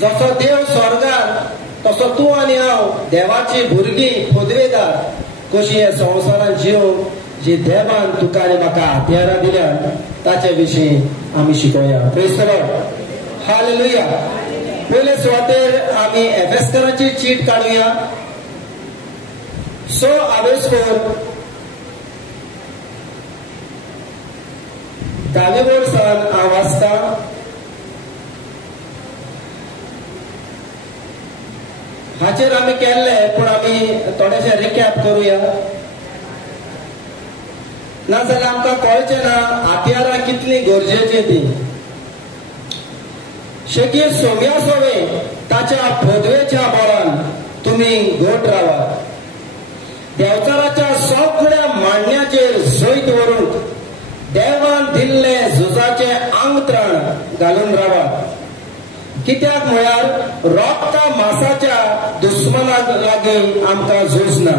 जसो देव स्वर्गार तसो तूं आनी हांव देवाची भुरगीं पदवेदार कशी हे संवसारांत जिवंक जी देवान तुका आनी म्हाका हातयारां दिल्यात ताचे विशीं आमी शिकोया. Praise the lord. हालेलुया. पयले सुवातेर आमी एफेसकारांची चीट काडुया. सो आवेसकोर 10वे वर्सान हांव वाचतां. हाचेर आमी केल्ले पूण आमी थोडेशे रिकॅप करुया. नाजाल्यार आमकां कळचें ना हातयारां कितलीं गरजेचीं ती. शेकीर 6वें ताच्या पदवेच्या बोरान तुमी घट रावात. देवचाराच्या सगळ्या मांडण्याचेर जैत व्हरूंक देवान दिल्ले झुजाचे आंगत्राण घालून रावात. कित्याक म्हळ्यार रोगता मासाच्या दुस्मनाक लागीं आमकां झूज ना,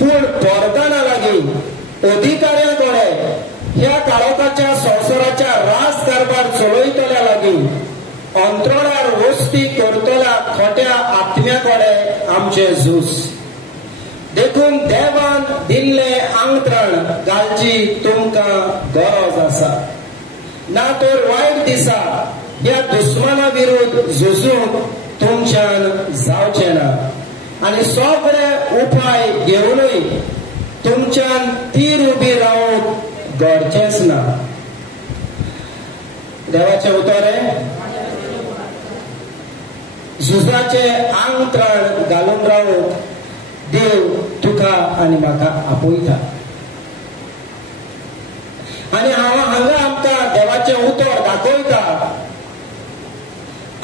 पूण पोरगाना लागीं अधिकाऱ्यां कडेन ह्या काळोखाच्या संवसाराच्या राज कारभार चलयतल्या लागीं अंतराळार वस्ती करतल्या खोट्या आत्म्या कडेन आमचे झूज. देखून देवान दिल्ले आंगत्राण घालची तुमकां गरज आसा. ना तर वायट दिसा ह्या दुस्मना विरुद्ध झुजूंक तुमच्यान जावचें ना. आनी सगळे उपाय घेवनूय तुमच्यान तीर उबी रावूंक गरजेच ना. देवाचें उतर झुजाचे आंगत्राण घालून रावूंक देव तुका आनी म्हाका आपयता. आनी हांगा आमकां देवाचें उतर दाखयता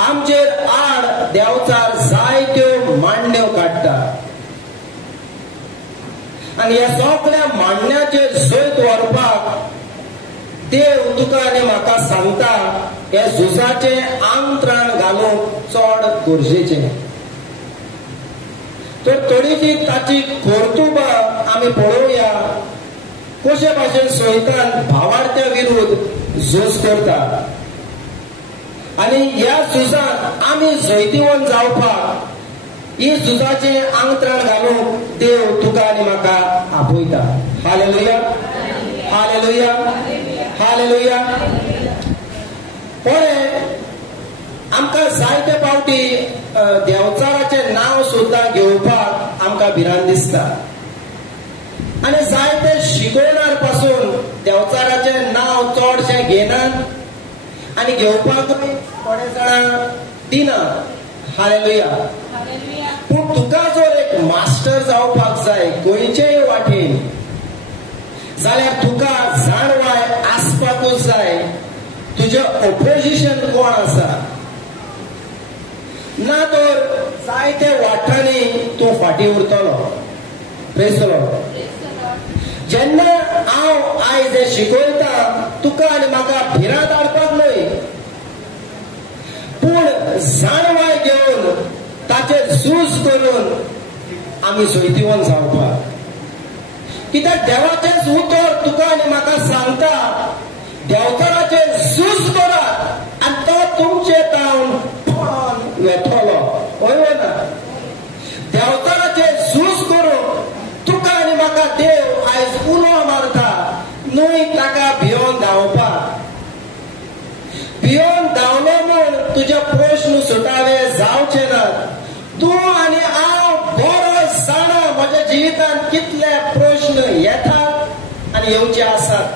आमचेर आड देवचार जायत्यो मांडण्यो काडटा. आनी ह्या सगळ्या मांडण्याचेर जैत व्हरपाक देव तुका आनी म्हाका सांगता हे झुजाचे आंगत्राण घालूंक चड गरजेचें. तर थोडीशी ताची कर्तुबां आमी पळोवया. कशे भाशेन सैतान भावार्थ्या विरुद्ध झूज करता. आनी ह्या झुजांत आमी जैतिवंत जावपाक ही झुजाचे आंगत्राण घालूंक देव तुका आनी म्हाका आपयता. हालेलुया. हालेलुया. हालेलुया. पळय आमकां जायते फावटी देवचाराचें नांव सुद्दां घेवपाक आमकां भिरांत दिसता. आनी जायते शिकवणार पासून देवचाराचें नांव चडशें घेनात आनी घेवपाकूय थोडे जाणां दिनात. हालेलुया. पूण तुका जर एक मास्टर जावपाक जाय खंयचेय वाटेन जाल्यार तुका जाणवाय आसपाकूच जाय तुजें ऑपोजिशन कोण आसा. ना तर जायते वाठांनी तूं फाटीं उरतलो. Praise the Lord. जेन्ना हांव आयज हे शिकयता तुका आनी म्हाका भिरांत हाडपाक न्हय, पूण जाणवाय घेवन ताचेर झूज करून आमी जैतिवंत जावपाक. कित्याक देवाचेंच उतर तुका आनी म्हाका सांगता देवचाराचेर झूज करात आनी तो तुमचे तावन पळोवन वेतलो. वय ना. देवचाराचेर झूज करून तुका आनी म्हाका देव आयज उलो मारता न्हय ताका भियोन धांवपाक. भियोन धांवलो म्हूण तुजे प्रश्न सुटावे जावचे नात. तूं आनी हांव बरो जाणा म्हज्या जिवितांत कितले प्रश्न येतात आनी येवचे आसात.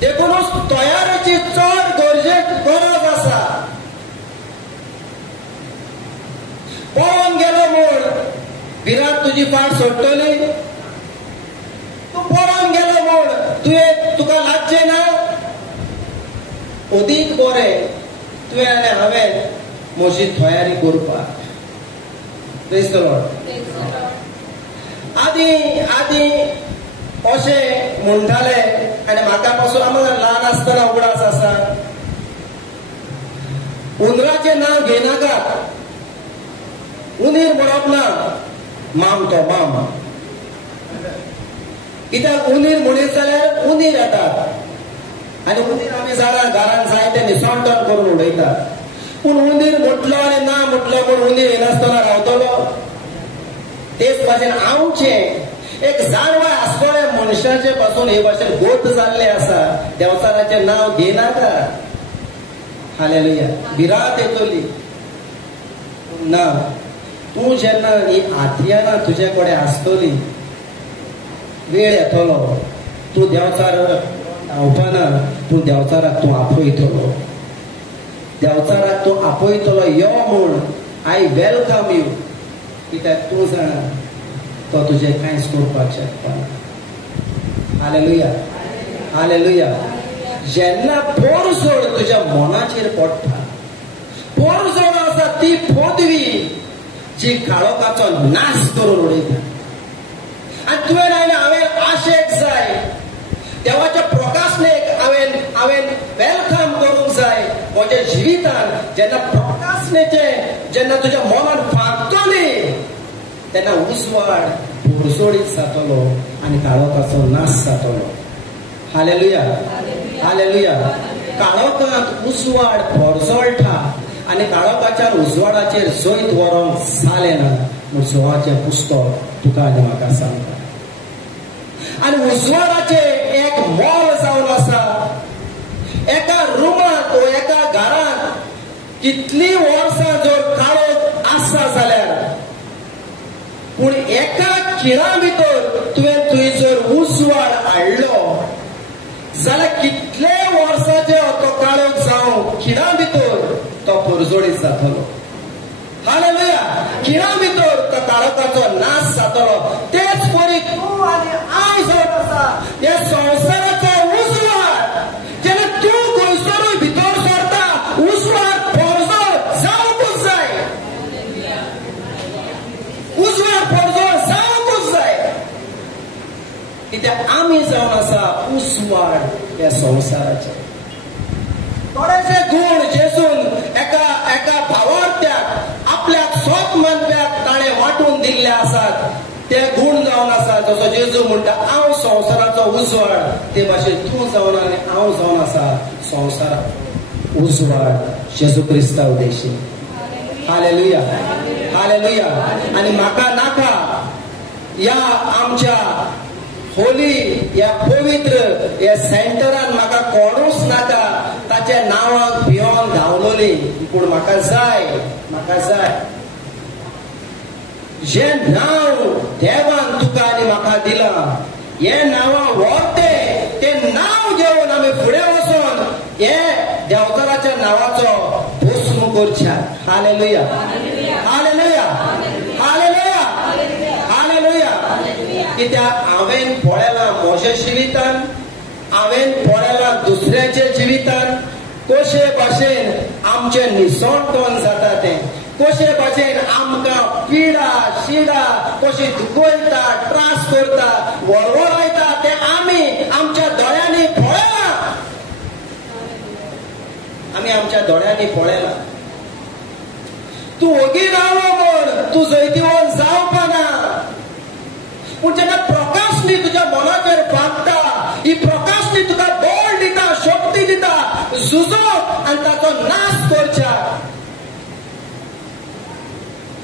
देखूनच तयारेची चड गरज आसा. पळोवन गेलो म्हूण भिरांत तुजी फाट सोडटली. तूं पळोवन गेलो म्हूण तुका लागचें ना. अदीक बरें तुवें आनी हांवें म्हजी तयारी करपाक. Praise the Lord. आदी अशें म्हणटाले आनी म्हाका पासून आमकां ल्हान आसतना उगडास आसा. उंदराचें नांव घेनाकात. उंदीर म्हणप ना माम तो माम. कित्याक उंदीर म्हणीत जाल्यार उंदीर येतात आनी उंदीर आमी जाणां घरांत जायते निसंटन करून उडयतात. पूण हुंदीर म्हटलो आनी ना म्हटलो पूण हुंदीर येनासतना रावतलो. तेच भाशेन आमचे एक जाणवाय आसतोळे मनशाचे पासून हे भाशेन गोत जाल्ले आसा. देवचाराचें नांव घेनाका. हालेलुया. भिरांत येतली. ना तूं जेन्ना ही हातयानां तुजे कडेन आसतली, वेळ येतलो तूं देवचार धांवपाना पूण देवचाराक तूं आपयतलो. देवचाराक तूं आपयतलो यो म्हूण आय वेलकम यू. कित्याक तूं जाणा तो तुजें कांयच करपाक शकपाना. हालेलुया. हालेलुया. जेन्ना पोरजोड तुज्या मनाचेर पडटा, पोरजोड आसा ती पदवी जी काळोखाचो नाश करून उडयता. आनी तुवें आयलें हांवें आशेक जाय, देवाच्या प्रकाशनेक हांवें वेलकम करूंक जाय म्हज्या जिवितान. जेन्ना प्रकाशनेचें जेन्ना तुज्या मनान फागतली तेन्ना उजवाड पोरजोडीत जातलो आनी काळोखाचो नाश जातलो. हालेलुया. हालेलुया. काळोखांत उजवाड पोरजोळटा आनी काळोखाच्या उजवाडाचेर जैत व्हरोंक जालें ना म्हूण जोवाचें पुस्तक तुका आनी म्हाका सांगता. आनी उजवाडाचें एक मोल जावन आसा. एका रुमांत वा एका घरांत कितलीं वर्सां जर काळोख आसा जाल्यार पूण एका खिणा भितर तुवें थंय जर उजवाड हाडलो जाल्यार कितले वर्साचे तो काळोख जावं खिणा भितर तो पोरजोडीत जातलो. हालेलुया. खिणा भितर तो काळोखाचो नाश जातलो. तेच परी तूं आनी हांव जावन आसा हे संवसाराचो उजवाड. जेन्ना तूं खंयसरूय भितर सरता उजवाड पोरजोड जावंकूच जाय. उजवाड पोरजोड जावंकूच जाय. कित्याक आमी जावन आसा उजवाड ह्या संवसाराचे. थोडेशे गुण जेजून एका भावार्थ्याक आपल्याक सोप मानप्याक ताणें वांटून दिल्ले आसात. ते गुण जावन आसा जसो जेजू म्हणटा हांव संवसाराचो उजवाड, ते भाशेन तूं जावन आनी हांव जावन आसा संवसाराक उजवाड जेजू क्रिस्ता उदेशी. हालेलुया. हालेलुया. आनी म्हाका नाका ह्या आमच्या होली ह्या पवित्र ह्या सेंटरान म्हाका कोणूच नाका ताच्या नांवाक भियोन धांवलोली. पूण म्हाका जाय जे नांव देवान तुका आनी म्हाका दिलां हे नांवां व्हरते ते नांव घेवन आमी फुडें वचून हे देवचाराच्या नांवाचो भस्म करच्यात. हालेलुया. हालेलुया. हालेलुया. हालेलुया. कित्याक हांवें पळयलां म्हज्या जिवितान, हांवें पळयलां दुसऱ्याच्या जिवितान कशे भाशेन आमचें निसणपण जाता तें, कशे भाशेन आमकां पिडा शिडा कशी दुखयता, त्रास करता, वरवरायता तें आमी आमच्या दोळ्यांनी पळयलां. आमी आमच्या दोळ्यांनी पळयलां. तूं ओगी रावलो म्हूण तूं जैतिवंत जावपाना. पूण जेन्ना प्रकाशनी तुज्या मनाचेर फागता, ही प्रकाशनी तुका बळ दिता, शक्ती दिता झुजोवप आनी ताचो नाश करच्या.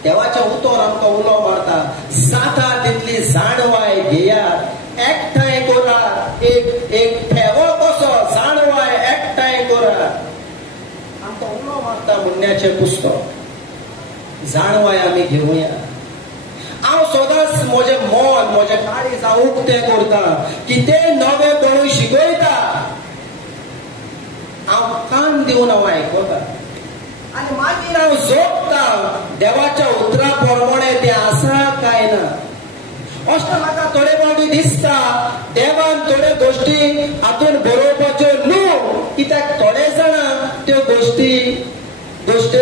देवाचें उतर आमकां उलो मारता जाता तितली जाणवाय घेयात, एकठांय करात, एक ठेवो कसो जाणवाय एकठांय करात. आमकां उलो मारता म्हणण्याचें पुस्तक. जाणवाय आमी घेवया. हांव सदांच म्हजें मन म्हजें काळीज हांव उक्तें करता. कितेंय नवें कोणूय शिकयता हांव कान दिवन हांव आयकता आनी मागीर हांव जोडटा देवाच्या उतरा प्रमाणे तें आसा काय ना. अशें म्हाका थोडे फावटी दिसता देवान थोड्यो गोश्टी हातून बरोवपाच्यो न्हू. कित्याक थोडे जाणां त्यो गोश्टी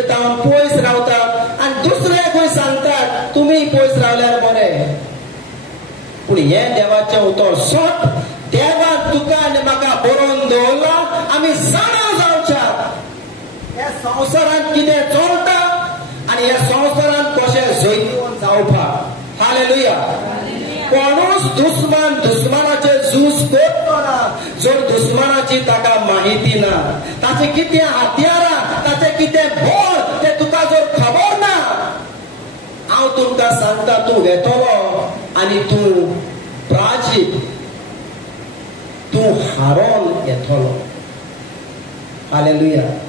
तावन पयस रावतात आनी दुसरे खंय सांगतात तुमी पयस रावल्यार बरें. पूण हें देवाचें उतर सोट देवान तुका आनी म्हाका बरोवन दवरला. आमी जाणा जावच्या ह्या संवसारांत कितें चलता आनी ह्या संवसारांत कशें जैतिवंत जावपाक. हालेलुया. कोणूच दुस्मानाचे झूज करतो ना जर दुस्मानाची ताका माहिती ना. ताचे कितें हातयारां, ताचे कितें बळ तुमकां सांगता तूं वेतलो आनी तूं प्राचीन, तूं हारोन येतलो. हालेलुया.